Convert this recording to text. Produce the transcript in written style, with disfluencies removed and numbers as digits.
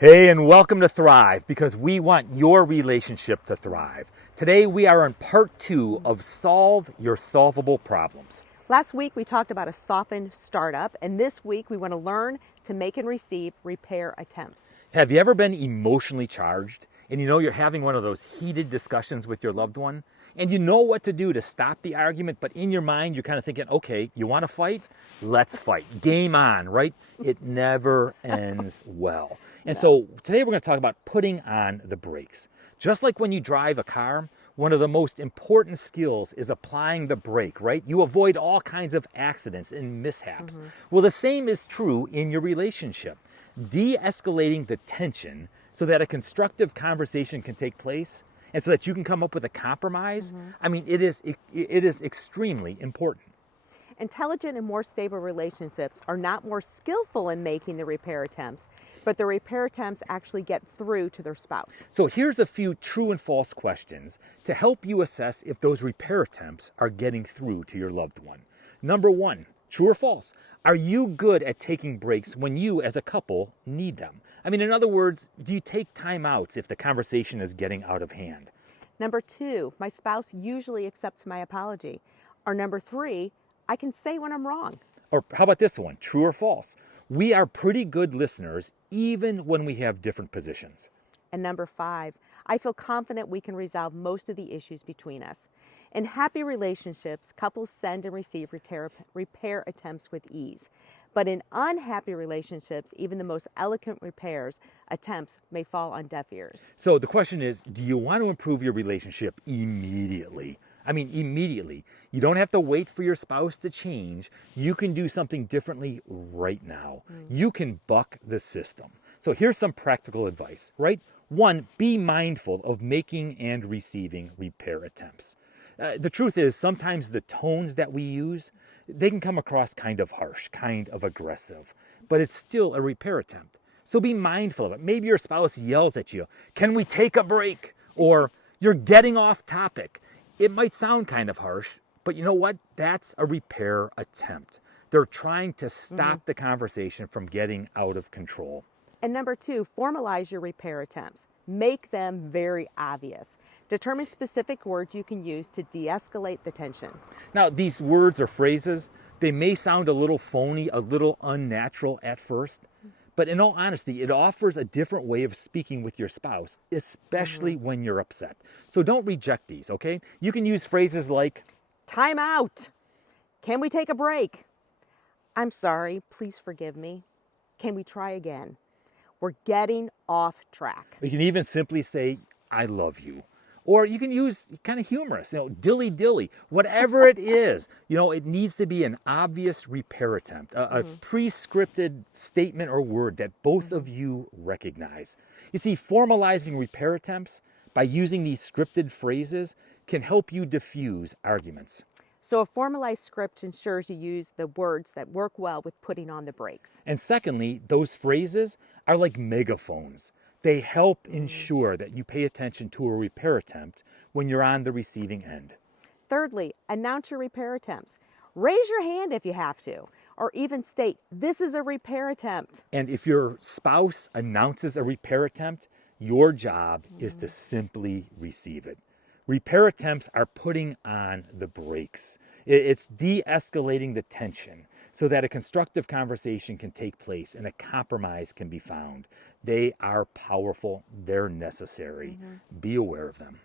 Hey, and welcome to Thrive, because we want your relationship to thrive. Today we are on part 2 of Solve Your Solvable Problems. Last week we talked about a softened startup, and this week we want to learn to make and receive repair attempts. Have you ever been emotionally charged and you know you're having one of those heated discussions with your loved one and you know what to do to stop the argument, but in your mind you're kind of thinking, okay, you want to fight? Let's fight. Game on, right? It never ends well. And so today we're going to talk about putting on the brakes. Just like when you drive a car, one of the most important skills is applying the brake, right? You avoid all kinds of accidents and mishaps. Well, the same is true in your relationship. De-escalating the tension so that a constructive conversation can take place and so that you can come up with a compromise. I mean, it is extremely important. Intelligent and more stable relationships are not more skillful in making the repair attempts, but the repair attempts actually get through to their spouse. So here's a few true and false questions to help you assess if those repair attempts are getting through to your loved one. Number 1, true or false? Are you good at taking breaks when you as a couple need them? I mean, in other words, do you take time outs if the conversation is getting out of hand? Number 2, my spouse usually accepts my apology. Or number 3, I can say when I'm wrong. Or how about this one, true or false? We are pretty good listeners even when we have different positions. And number 5, I feel confident we can resolve most of the issues between us. In happy relationships, couples send and receive repair attempts with ease. But in unhappy relationships, even the most eloquent repairs attempts may fall on deaf ears. So the question is, do you want to improve your relationship immediately? I mean, immediately. You don't have to wait for your spouse to change. You can do something differently right now. You can buck the system. So here's some practical advice, right? 1, be mindful of making and receiving repair attempts. The truth is, sometimes the tones that we use, they can come across kind of harsh, kind of aggressive, but it's still a repair attempt. So be mindful of it. Maybe your spouse yells at you, "Can we take a break?" Or "You're getting off topic." It might sound kind of harsh, but you know what? That's a repair attempt. They're trying to stop the conversation from getting out of control. And number 2, formalize your repair attempts. Make them very obvious. Determine specific words you can use to de-escalate the tension. Now, these words or phrases, they may sound a little phony, a little unnatural at first, but in all honesty, it offers a different way of speaking with your spouse, especially when you're upset. So don't reject these, okay? You can use phrases like, Time out. Can we take a break? I'm sorry, please forgive me. Can we try again? We're getting off track. you can even simply say, "I love you." Or you can use kind of humorous, dilly dilly, whatever it is. It needs to be an obvious repair attempt, a pre-scripted statement or word that both of you recognize. You see, formalizing repair attempts by using these scripted phrases can help you diffuse arguments. So a formalized script ensures you use the words that work well with putting on the brakes. And secondly, those phrases are like megaphones. They help ensure that you pay attention to a repair attempt when you're on the receiving end. Thirdly, announce your repair attempts. Raise your hand if you have to, or even state, "This is a repair attempt." And if your spouse announces a repair attempt, your job is to simply receive it. Repair attempts are putting on the brakes. It's de-escalating the tension so that a constructive conversation can take place and a compromise can be found. They are powerful. They're necessary. Be aware of them.